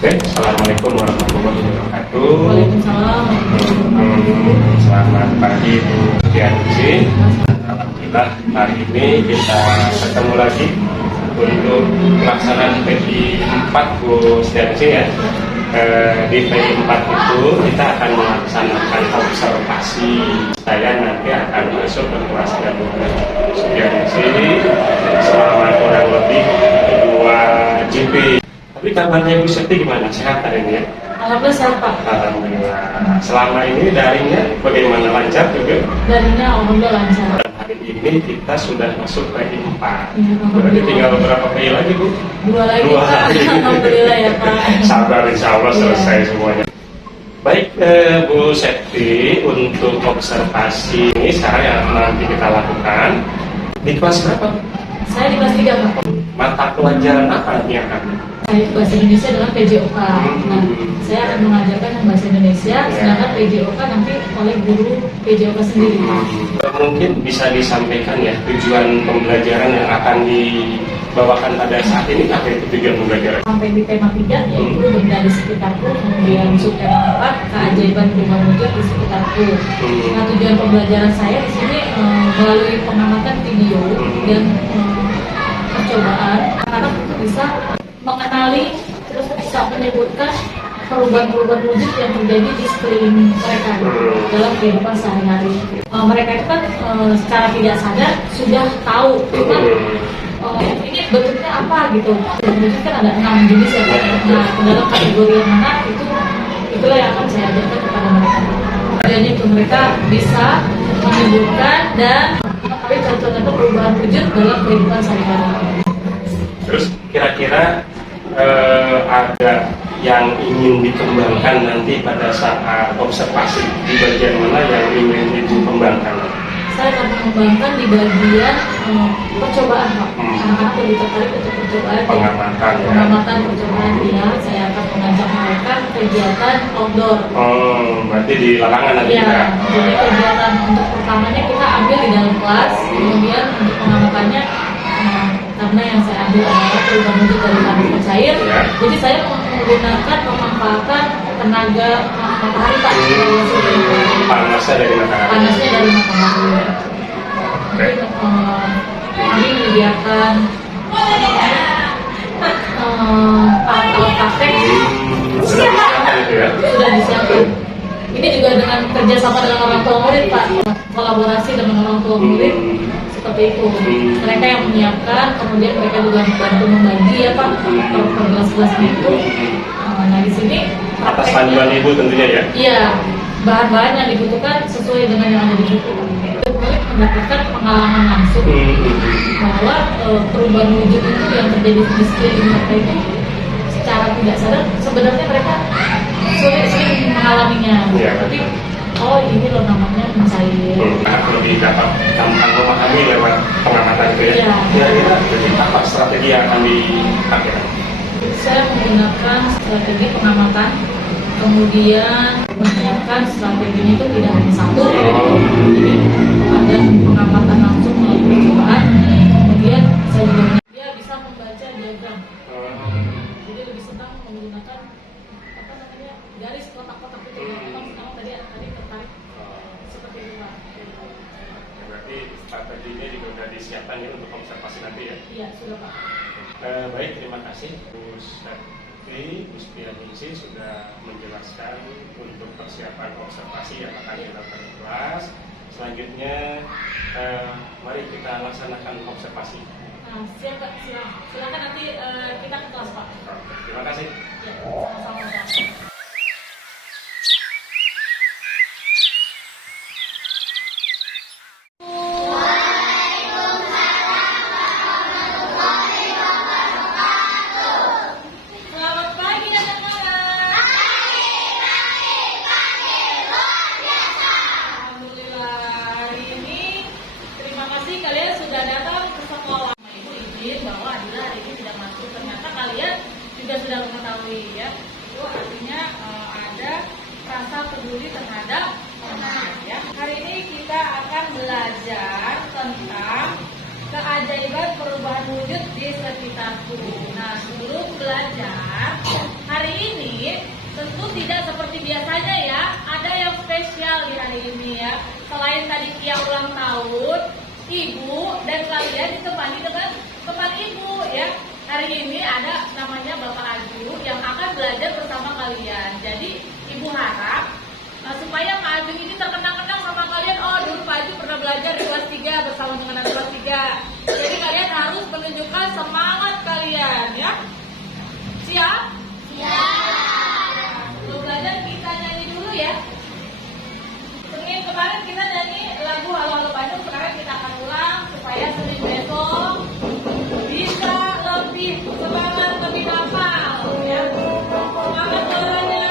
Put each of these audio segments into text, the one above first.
Oke, Assalamualaikum warahmatullahi wabarakatuh. Waalaikumsalam. Selamat pagi Bu Diansi. Alhamdulillah hari ini kita ketemu lagi untuk pelaksanaan PI 4 Bu Diansi ya. Di PI 4 itu kita akan melaksanakan observasi. Saya nanti akan masuk ke kelas Bu Diansi selama kurang lebih 2 GP. Tapi kabarnya Bu Septi gimana? Sehat hari ini ya? Alhamdulillah sehat Pak. Alhamdulillah. Selama ini daringnya bagaimana, lancar juga? Daringnya alhamdulillah lancar. Dan hari ini kita sudah masuk PI 4. Ya, Berarti tinggal beberapa PI lagi Bu? Dua lagi Dua Pak. lagi. Alhamdulillah ya Pak. Sabar, insya Allah selesai Iya. semuanya. Baik Bu Septi, untuk observasi ini sekarang yang nanti kita lakukan di kelas berapa? Saya di kelas 3 Pak. Mata pelajaran apa yang akan? Saya di bahasa Indonesia dengan PJOK. Nah, saya akan mengajarkan yang bahasa Indonesia, sedangkan PJOK nanti oleh guru PJOK sendiri Pak. Mungkin bisa disampaikan ya tujuan pembelajaran yang akan dibawakan pada saat ini, apa itu tujuan pembelajaran? Sampai di tema 3 yaitu benda di sekitarku, kemudian subtema 4 keajaiban perubahan wujud di sekitarku. Nah, tujuan pembelajaran saya di sini melalui pengamatan video dan percobaan, anak-anak itu bisa mengenali terus bisa menyebutkan perubahan-perubahan wujud yang terjadi di sekeliling mereka dalam kehidupan sehari-hari. Mereka itu kan secara tidak sadar sudah tahu, cuman ini bentuknya apa gitu. Bentuknya kan ada 6 jenis ya Pak. Nah, dalam kategori yang mana itulah yang akan saya ajarkan kepada mereka. Jadi itu mereka bisa menyebutkan dan tapi contoh-contoh perubahan wujud dalam kehidupan sehari-hari. Terus kira-kira ada yang ingin dikembangkan nanti pada saat observasi, di bagian mana yang ingin dikembangkan? Saya akan mengembangkan di bagian percobaan Pak. Anak-anak lebih tertarik untuk percobaan. Pengamatan percobaan ya. Saya akan mengajak mereka kegiatan outdoor. Berarti di lapangan nanti ya. ya? Jadi kegiatan untuk pertamanya kita ambil di dalam kelas, kemudian untuk pengamatannya karena yang saya ambil adalah perubahan wujud dari partikel cair. Jadi saya menggunakan pemanfaatan tenaga matahari Pak. Panasnya dari matahari. Panasnya dari matahari. Jadi kami menyediakan alat praktek sudah disiapkan. Ini juga dengan kerjasama dengan orang tua murid Pak, kolaborasi dengan orang tua murid seperti itu. Mereka yang menyiapkan, kemudian mereka juga bantu membagi ya Pak per kelas-kelasnya itu. Nah di sini atas panduan Ibu tentunya ya? Iya, bahan-bahan yang dibutuhkan sesuai dengan yang ada di buku. Murid mendapatkan pengalaman langsung bahwa perubahan wujud itu yang terjadi di sekeliling mereka itu secara tidak sadar sebenarnya mereka sulit mengalaminya. Tapi oh ini loh namanya mencair. Lebih dapat gampang memahami lewat pengamatan itu ya. Kira-kira apa strategi yang akan dipakai? Saya menggunakan strategi pengamatan, kemudian menyiapkan strateginya itu tidak hanya satu. Jadi ada pengamatan langsung melalui percobaan, kemudian saya juga dia bisa membaca diagram. Jadi lebih senang menggunakan apa namanya garis kotak-kotak itu. Memang tadi tertarik seperti itu Pak. Berarti strateginya juga sudah disiapkan ya untuk observasi nanti ya? Iya, sudah Pak. Baik, terima kasih Bu Septi, Bu Spianingsih sudah menjelaskan untuk persiapan observasi yang akan dilakukan di kelas. Selanjutnya, mari kita laksanakan observasi. Siap Pak, silakan nanti kita ke kelas Pak. Terima kasih. Ya, sama-sama Pak. Sudah mengetahui ya, itu artinya ada rasa peduli terhadap orang ya. Hari ini kita akan belajar tentang keajaiban perubahan wujud di sekitarku. Nah, sebelum belajar hari ini Siap? Sebelum belajar kita nyanyi dulu ya. Senin kemarin kita nyanyi lagu Halo Halo Bandung, sekarang kita akan ulang supaya Senin besok bisa lebih semangat, lebih hafal ya. Semangat suaranya.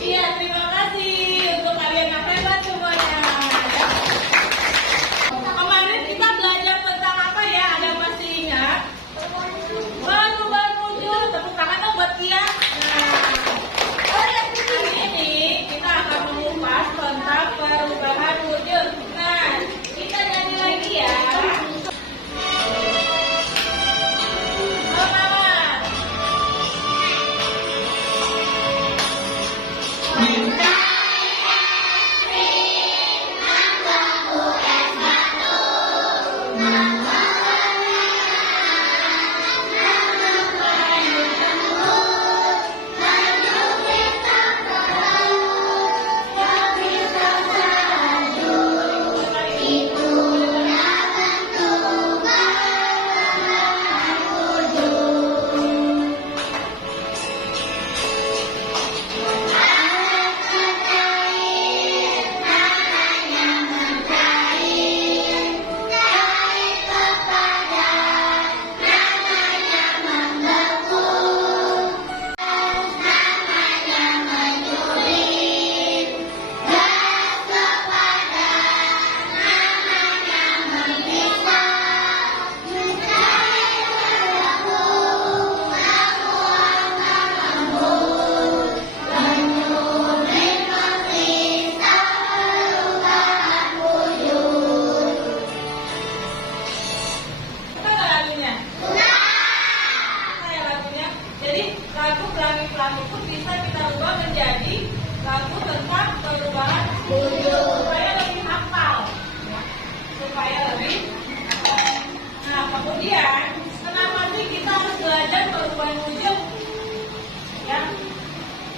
Iya, terima kasih untuk kalian yang hebat semuanya. Ya. Kemarin kita belajar tentang apa ya? Ada yang masih ingat? Perubahan wujud. Tepuk tangan dong buat Kia. Nah, hari ini kita akan mengupas tentang perubahan wujud. Nah, kita nyanyi lagi ya. Semangat. Suka nggak lagunya? Suka ya lagunya. Jadi lagu Pelangi-Pelangi pun bisa kita ubah menjadi lagu tentang perubahan wujud supaya lebih hafal, ya. Supaya lebih hafal. Nah, kemudian kenapa sih kita harus belajar perubahan wujud? Ya,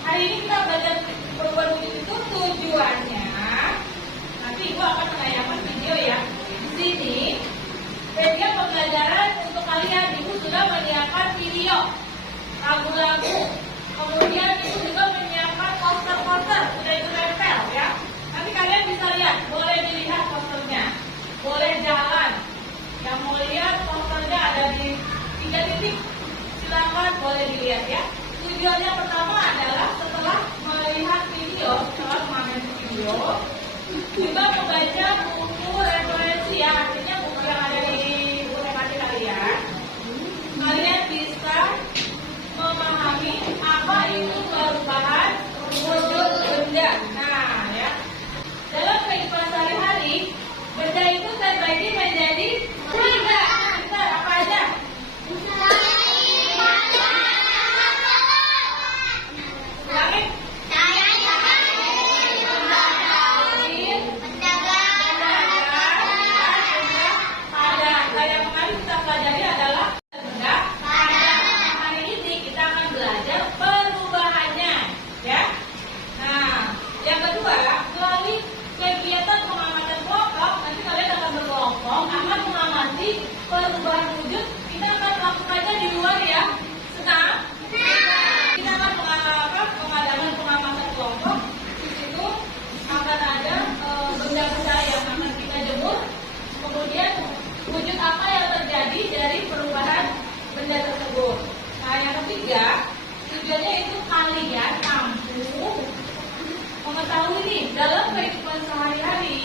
hari ini kita belajar perubahan wujud itu tujuannya. Nanti Ibu akan menayangkan video ya. Di sini media pembelajaran untuk kalian. Ibu sudah menyiapkan video, lagu-lagu, kemudian Ibu juga menyiapkan poster-poster, sudah itu nempel ya. Nanti kalian bisa lihat, boleh dilihat posternya, boleh jalan. Yang mau lihat posternya ada di 3 titik, silakan boleh dilihat ya. Tujuannya pertama adalah setelah melihat video, setelah mengambil video, juga membaca buku referensi ya, artinya buku yang ada di buku referensi kalian. Kalian bisa memahami apa itu perubahan wujud benda. Nah ya, dalam kehidupan sehari-hari benda itu terbagi menjadi 3. Bentar, apa aja? Langit. Yang kemarin kita pelajari adalah benda padat. Hari ini kita akan belajar perubahannya, ya. Nah, yang kedua, melalui kegiatan pengamatan kelompok, nanti kalian akan berkelompok akan mengamati perubahan wujud. Kita akan melakukannya di luar ya. Senang? Kita akan mengadakan pengamatan kelompok. Di situ akan ada benda-benda yang akan kita jemur. Kemudian wujud apa yang terjadi dari perubahan benda tersebut. Nah, yang ketiga, tujuannya itu kalian mampu mengetahui nih dalam kehidupan sehari-hari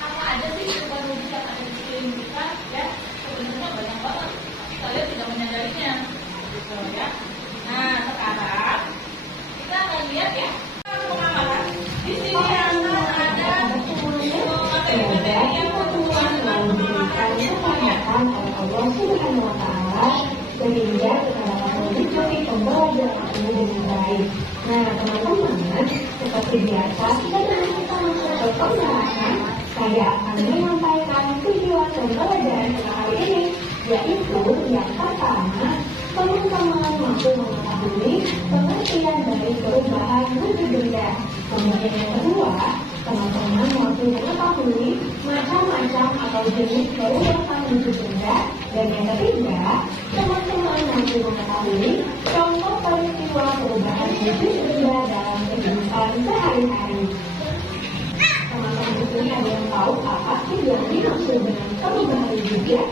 apa aja sih perubahan wujud yang ada di sekeliling kita ya. Sebenarnya banyak banget, tapi kalian tidak menyadarinya, gitu ya. Nah, sekarang kita akan lihat ya. baik. Nah, teman-teman, seperti biasa, kita masuk ke pembahasan. Saya akan menyampaikan tujuan dan pelajaran kita kali ini, yaitu yang pertama, teman-teman mampu mengetahui pengertian dari perubahan wujud benda. Kemudian yang kedua, teman-teman mampu mengetahui macam-macam atau jenis perubahan wujud benda. Dan yang ketiga, teman-teman mampu mengetahui contoh peristiwa perubahan wujud benda dalam kehidupan sehari-hari. Teman-teman di sini ada yang tahu apa sih yang dimaksud dengan perubahan wujud ya?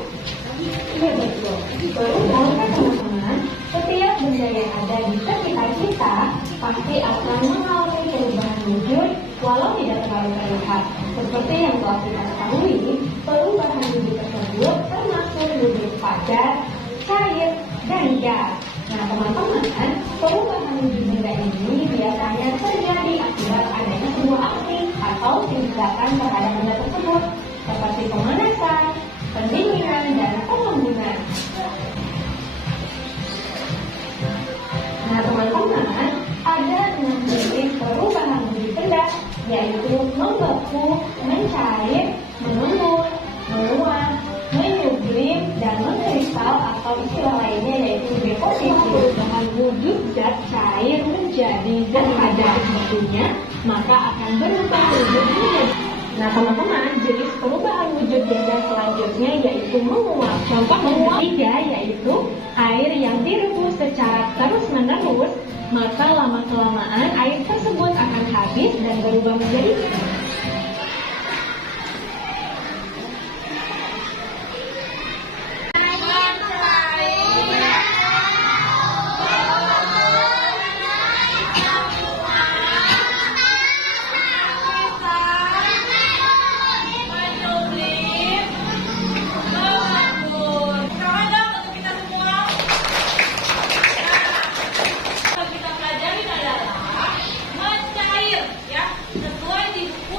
Iya betul. Perubahan kan teman-teman, setiap benda yang ada di sekitar kita pasti akan mengalami perubahan wujud walau tidak terlalu terlihat. Seperti yang telah kita ketahui, perubahan wujud tersebut termasuk wujud padat, cair, dan gas. Nah teman-teman, perubahan wujud benda ini biasanya terjadi akibat adanya sebuah aksi atau tindakan terhadap benda tersebut, seperti pemanasan, pendinginan, dan pengembunan. Nah teman-teman, ada 6 jenis perubahan wujud benda, yaitu membeku, mencair, mengembun, menguap, menyublim, dan mengkristal atau istilah lainnya yaitu deposisi. Perubahan wujud zat cair menjadi zat padat tentunya, maka akan berubah wujud menjadi. Nah teman-teman, jenis perubahan wujud benda selanjutnya yaitu menguap. Contoh menguap ketiga yaitu air yang direbus secara terus-menerus, maka lama-kelamaan air tersebut akan habis dan berubah menjadi sesuai di buku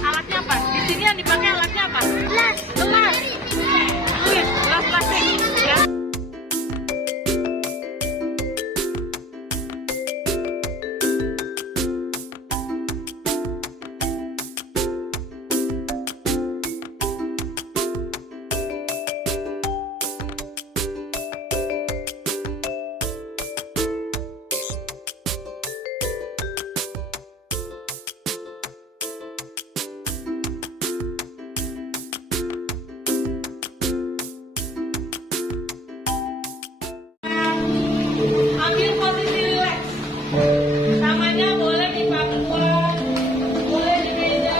Alatnya apa? Di sini yang dipakai alatnya apa? Gelas. Gelas plastik. Ya. Ambil posisi relax. Tangannya boleh di pangkuan, boleh di meja.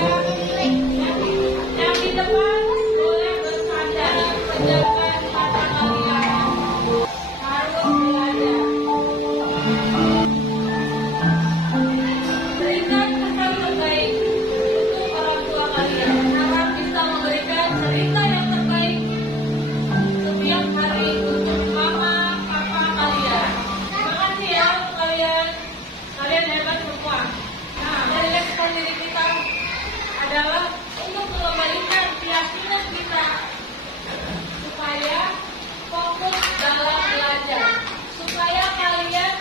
Yang di depan boleh bersandar. Penjagaan mata kalian harus belajar. Berikan kesan terbaik untuk orang tua kalian. Harap bisa memberikan cerita yang terbaik setiap hari untuk mama, papa kalian. Terima kasih ya untuk kalian. Kalian hebat semua. Nah, merilekskan diri kita adalah untuk mengembalikan keyakinan kita supaya fokus dalam belajar. Supaya kalian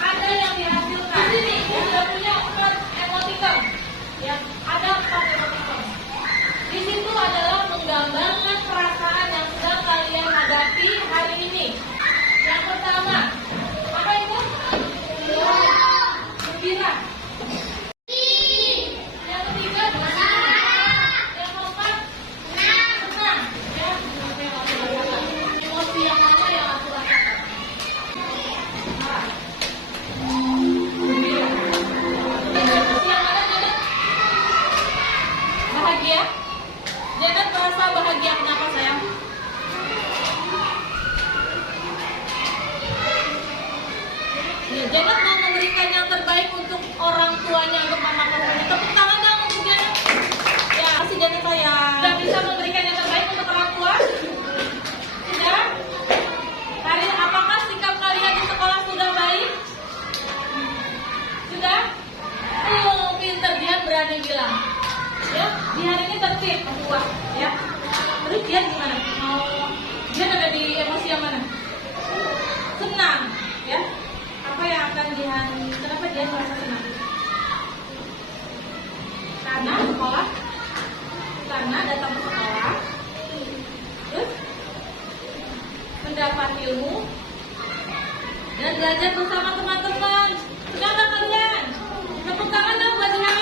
ada yang dihasilkan. Di sini kita sudah punya 4 emoticon. Ya, ada 4 emoticon. Di situ adalah menggambarkan perasaan yang sedang kalian hadapi hari ini. Yang pertama, apa itu? Gembira. Yang ketiga, yang keempat, senang. Ya, emosi yang mana yang aku rasakan? Gembira. Emosi yang mana, Janet? Bahagia. Janet merasa bahagia kenapa, sayang? Janet mau memberikan yang terbaik untuk orang tuanya, untuk mama papanya. Tepuk tangan dong untuk Janet. Ya, kasih Janet sayang. Sudah bisa memberikan yang terbaik untuk orang tua? Sudah? Kalian, apakah sikap kalian di sekolah sudah baik? Sudah? Pinter, dia berani bilang. Ya, di hari ini tertib, kuat. Ya. Terus dia gimana? Dia ada di emosi yang mana? Senang. Ya. Apa yang akan kenapa dia merasa senang? Karena sekolah, karena datang ke sekolah, terus mendapat ilmu dan belajar bersama teman-teman. Senang nggak kalian? Tepuk tangan dong buat Jihan.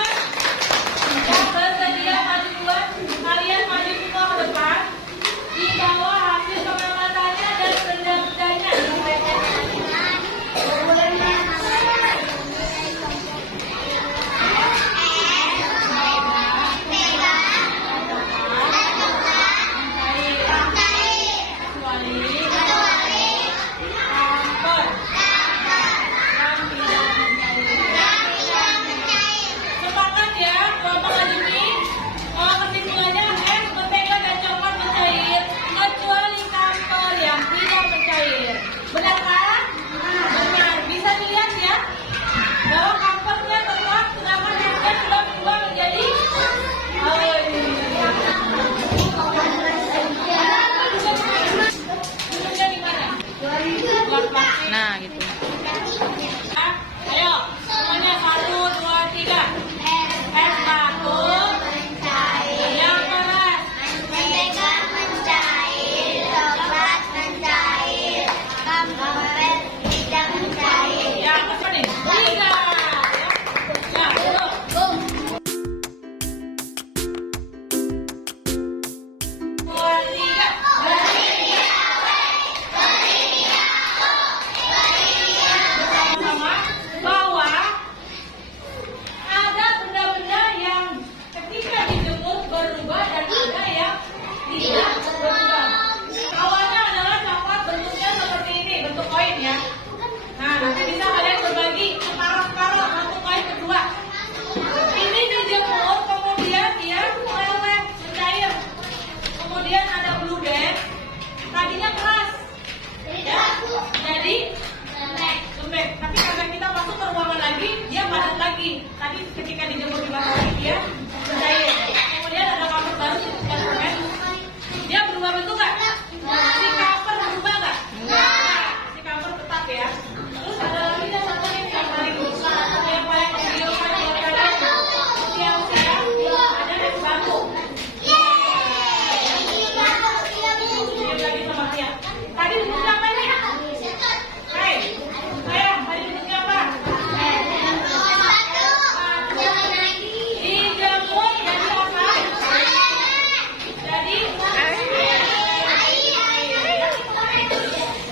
Ya, bersedia maju duluan. Kalian maju semua ke depan. Di bawah hasil pengamatannya dan benda-bendanya. Kecuali lagi. Tadi ketika dijemur di matahari dia mencair. Kemudian ada cover baru di permen. Dia berubah bentuk nggak? Si cover berubah nggak? Si cover tetap ya. Terus ada lagi yang satu nih yang paling video paling siang-siang ada es bambu. Lagi sama dia. Tadi bentuknya apa ini? Hai, saya tadi bentuknya apa? Dijemur jadi apa? Jadi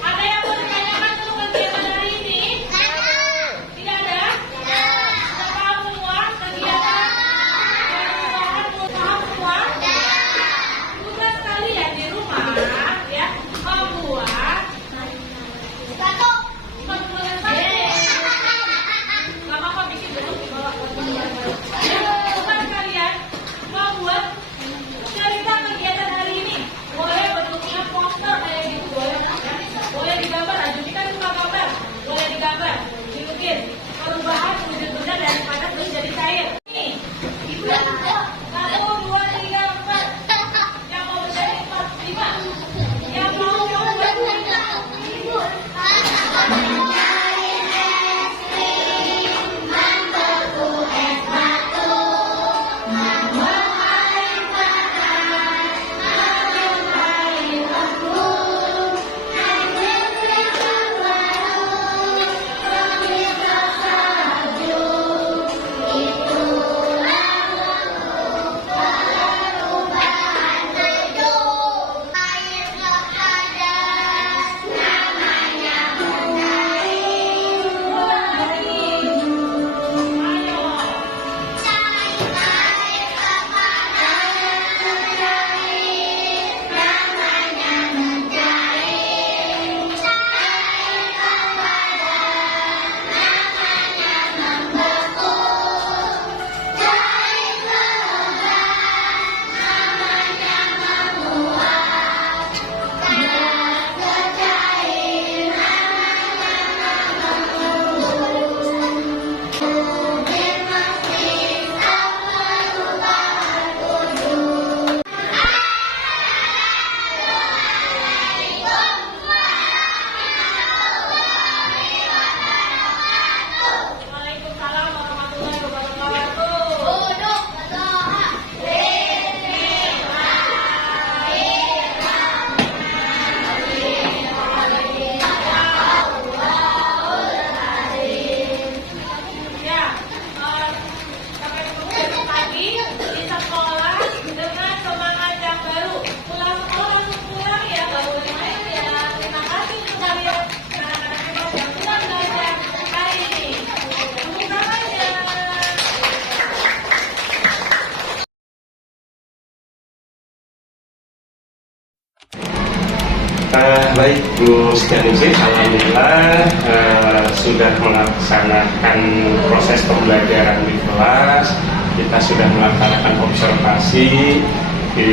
ada yang mau ditanyakan dulu kegiatan hari ini? Tidak ada? Sudah paham semua kegiatan? Paham semua? Tugas kalian di rumah ya membuat nggak apa-apa bikin dulu di bawah. Tugas kalian membuat cerita kegiatan hari ini. Boleh bentuknya poster kayak gitu, boleh ya. Boleh digambar, aja kita suka gambar. Boleh digambar, dilukis perubahan wujud benda daripada terus jadi cair. Nih, ibu yang 1, 2, 3, 4. Yang mau menjadi 4, 5. Yang mau membuat ibu. Waalaikumsalam warahmatullahi wabarakatuh. Ya, sampai ketemu pagi di sekolah dengan semangat yang baru. Pulang sekolah langsung pulang ya, nggak boleh main ya. Terima kasih untuk kalian anak-anak hebat yang sudah belajar hari ini. Tepuk tangannya. Baik Bu Setianingsih, alhamdulillah sudah melaksanakan proses pembelajaran di kelas. Kita sudah melaksanakan observasi di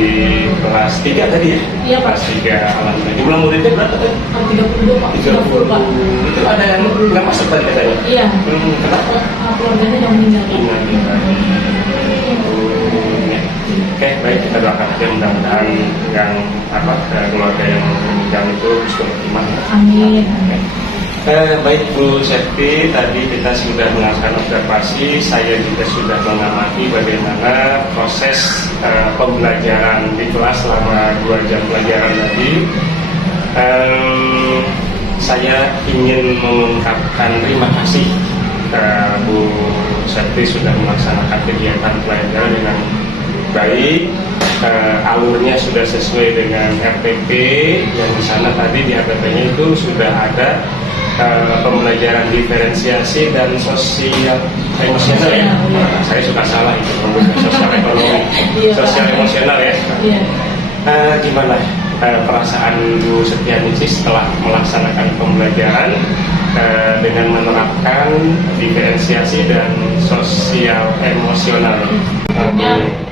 kelas 3 tadi ya? Iya, Pak. Kelas 3, alhamdulillah. Jumlah muridnya berapa tadi? 32 Pak. 30. Pak. Itu ada yang nggak masuk tadi katanya? Iya. Kenapa? Keluarganya yang meninggal. Oke, baik, kita doakan aja mudah-mudahan yang keluarga yang meninggal itu bisa beriman. Amin. Baik Bu Septi, tadi kita sudah melakukan observasi, saya juga sudah mengamati bagaimana proses pembelajaran di kelas selama 2 jam pelajaran tadi. Saya ingin mengungkapkan terima kasih Bu Septi sudah melaksanakan kegiatan pelajaran dengan baik, alurnya sudah sesuai dengan RTP yang di sana tadi di RTP-nya itu sudah ada pembelajaran diferensiasi dan sosial emosional ya. Saya suka salah itu sosial ekonomi, sosial emosional ya. Gimana perasaan Bu Setianingsih setelah melaksanakan pembelajaran dengan menerapkan diferensiasi dan sosial emosional?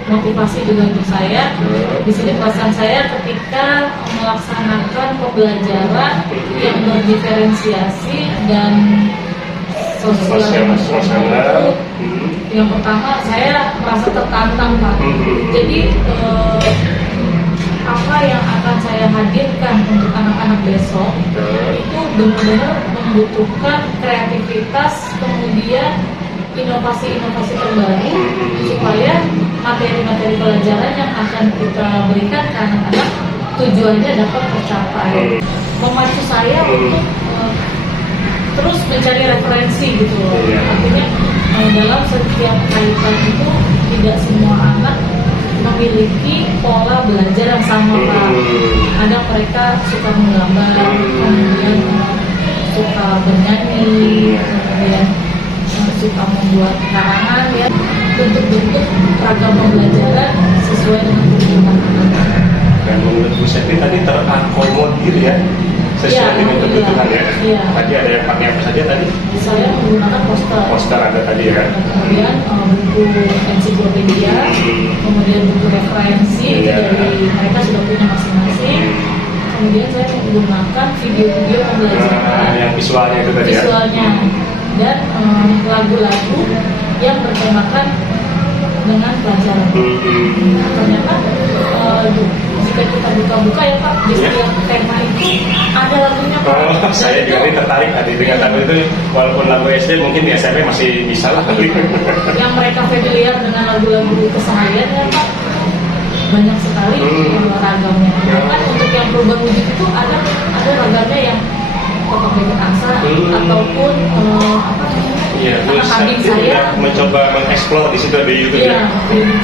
Motivasi juga untuk saya. Di sini pesan saya ketika melaksanakan pembelajaran yang berdiferensiasi dan sosial. Yang pertama saya merasa tertantang Pak. Jadi apa yang akan saya hadirkan untuk anak-anak besok itu benar-benar membutuhkan kreativitas, kemudian inovasi-inovasi terbaru supaya materi-materi pelajaran yang akan kita berikan ke anak-anak tujuannya dapat tercapai. Memacu saya untuk terus mencari referensi gitu loh. Artinya dalam setiap kaitan itu tidak semua anak memiliki pola belajar yang sama Pak. Ada mereka suka menggambar, kemudian suka bernyanyi, kemudian suka membuat karangan ya, bentuk-bentuk ragam pembelajaran sesuai dengan kebutuhan anak. Dan menurut Bu Septi tadi terakomodir ya, sesuai dengan kebutuhan ya. Tadi ada yang pakai apa saja tadi? Saya menggunakan poster. Poster ada tadi ya. Kemudian buku ensiklopedia, kemudian buku referensi dari mereka sudah punya masing-masing. Kemudian saya menggunakan video-video pembelajaran yang visualnya itu tadi visualnya dan lagu-lagu yang bertemakan dengan pelajaran. Ternyata jika kita buka-buka ya Pak, di setiap tema itu ada lagunya Pak. Saya juga ini tertarik tadi dengan lagu itu, walaupun lagu SD mungkin di SMP masih bisa lah. Yang mereka familiar dengan lagu-lagu keseharian ya Pak, banyak sekali ragamnya. Bahkan untuk yang perubahan wujud itu ada ragamnya yang kotak bebek angsa ataupun apa namanya? Iya, anak kambing saya mencoba mengeksplor di situ di YouTube ya.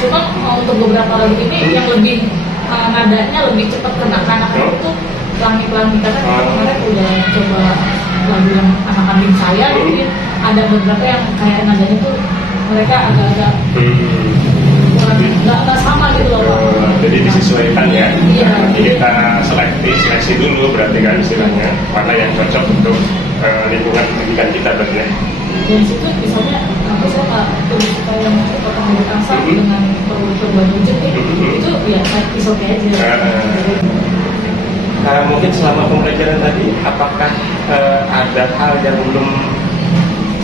Cuma untuk beberapa lagu ini yang lebih nadanya lebih cepat kena anak itu pelangi-pelangi karena kemarin udah coba lagu yang anak kambing saya mungkin ada beberapa yang kayak nadanya tuh mereka agak-agak nggak sama gitu loh Pak. Jadi disesuaikan ya. Iya. Kita seleksi dulu berarti kan istilahnya mana yang cocok untuk lingkungan pendidikan kita berarti ya. Dan situ misalnya saya nggak lebih suka yang kotak bebek angsa dengan perubahan wujud itu ya oke aja. Mungkin selama pembelajaran tadi apakah ada hal yang belum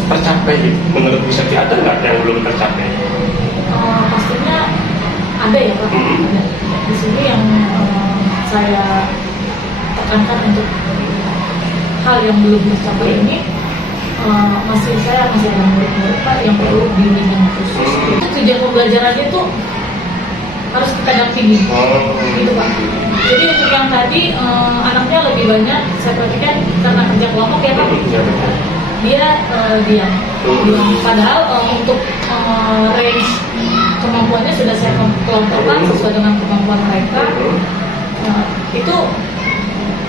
tercapai menurut Bu Septi, ada nggak yang belum tercapai? Pastinya ada ya Pak. Ada. Di sini yang saya tekankan untuk hal yang belum tercapai ini masih ada murid-murid Pak yang perlu bimbingan khusus. Itu tujuan pembelajarannya tuh harus kita dampingi, gitu Pak. Jadi untuk yang tadi anaknya lebih banyak saya perhatikan karena kerja kelompok ya Pak. Dia diam. Padahal untuk range kemampuannya sudah saya kelompokkan sesuai dengan kemampuan mereka. Itu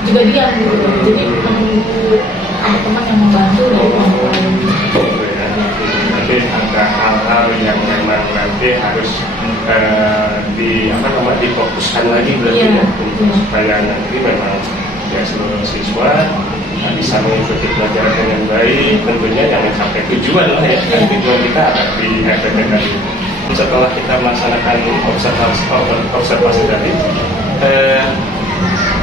juga diam gitu. Jadi menunggu ada teman yang membantu dari kemampuan. Nanti ada hal-hal yang memang nanti harus difokuskan lagi berarti ya, supaya nanti memang ya seluruh siswa bisa mengikuti pelajaran dengan baik, tentunya yang mencapai tujuan lah ya. Tujuan kita ada di FPT tadi. Setelah kita melaksanakan observasi tadi,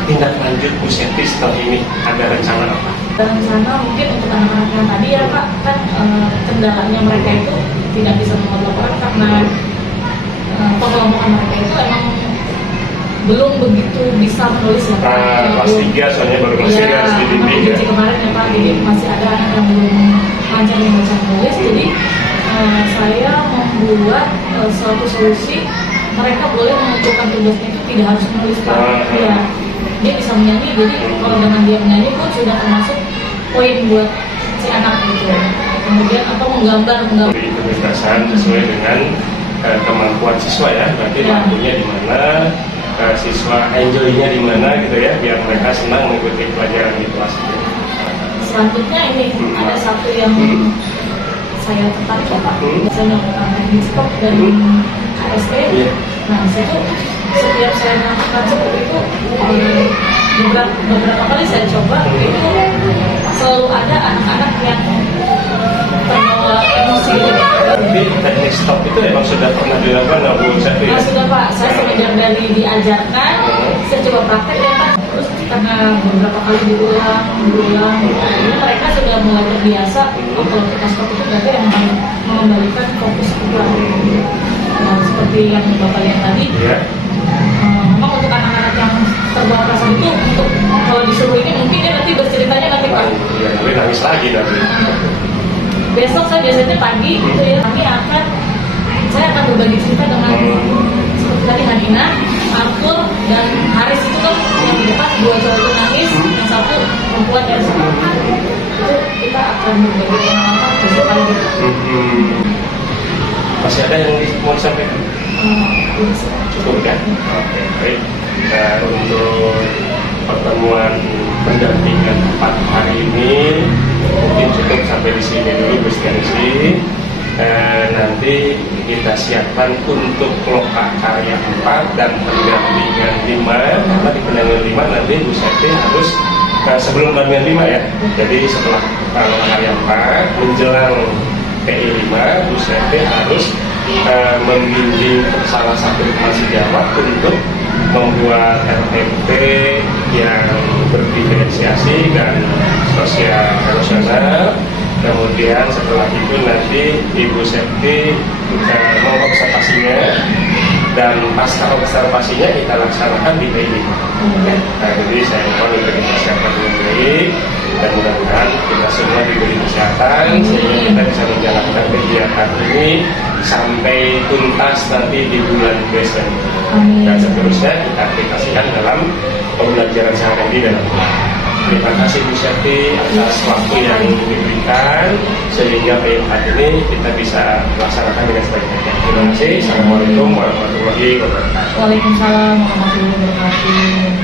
tindak lanjut Bu Septi setelah ini ada rencana apa? Rencana mungkin untuk anak-anak yang tadi ya Pak, kan kendalanya mereka itu tidak bisa membuat laporan karena pengelompokan mereka itu emang belum begitu bisa menulis ya Pak. Kelas 3 soalnya baru masih harus dibimbing ya. Kemarin ya Pak, jadi masih ada anak yang belum lancar membaca menulis, jadi saya membuat suatu solusi mereka boleh mengumpulkan tugasnya itu tidak harus menulis Pak. Ya, dia bisa menyanyi, jadi kalau dengan dia menyanyi pun sudah termasuk poin buat si anak gitu. Kemudian apa menggambar. Kebebasan sesuai dengan kemampuan siswa ya, berarti mampunya di mana, siswa enjoy-nya di mana gitu ya, biar mereka senang mengikuti pelajaran di kelas. Selanjutnya ini ada satu yang saya tertarik ya Pak, saya melakukan teknik stop dan HSP. Nah situ setiap saya melakukan seperti itu beberapa kali saya coba, itu selalu ada anak-anak yang terbawa emosi. Tapi teknik stop itu memang sudah pernah dilakukan nggak Bu Septi? Sudah Pak, saya semenjak dari diajarkan, saya coba praktek ya Pak. Terus karena beberapa kali berulang. Jadi mereka sudah mulai terbiasa. Kalau kita stop itu berarti yang mengembalikan fokus kita. Nah, seperti yang Bapak lihat tadi, memang untuk anak-anak yang terbawa perasaan itu, untuk kalau disuruh ini mungkin dia nanti berceritanya nanti Pak. Iya, tapi nangis lagi nanti. Besok saya biasanya pagi gitu ya, saya akan berbagi cerita dengan seperti tadi Hadina, Arthur dan Haris itu kan yang di depan, dua cowok itu nangis, yang satu perempuan dari sana. Itu kita akan berbagi pengalaman besok pagi. Masih ada yang mau disampaikan? Cukup kan? Oke, baik. Nah, untuk pertemuan pendampingan 4 hari ini mungkin cukup sampai di sini dulu Gusti Ansi. Nanti kita siapkan untuk kelompok karya 4 dan pendampingan 5, karena di pendampingan 5 nanti Bu Septi harus sebelum pendampingan 5 ya. Jadi setelah kelompok karya 4 menjelang PI 5, Bu Septi harus membimbing salah satu masih jawab untuk membuat RTP yang berdiferensiasi dan sosial emosional. Kemudian setelah itu nanti Ibu Septi mengobservasinya, dan pasca observasinya kita laksanakan di PI. Nah, jadi saya mohon untuk kita siapkan dengan baik, dan mudah-mudahan kita semua diberi kesehatan sehingga kita bisa menjalankan kegiatan ini sampai tuntas nanti di bulan Desember. Dan seterusnya kita aplikasikan dalam pembelajaran sehari-hari dalam bulan. Terima kasih Bu Septi atas waktu yang diberikan sehingga PI ini kita bisa laksanakan dengan sebaik-baiknya. Terima kasih. Assalamualaikum warahmatullahi wabarakatuh. Waalaikumsalam warahmatullahi wabarakatuh.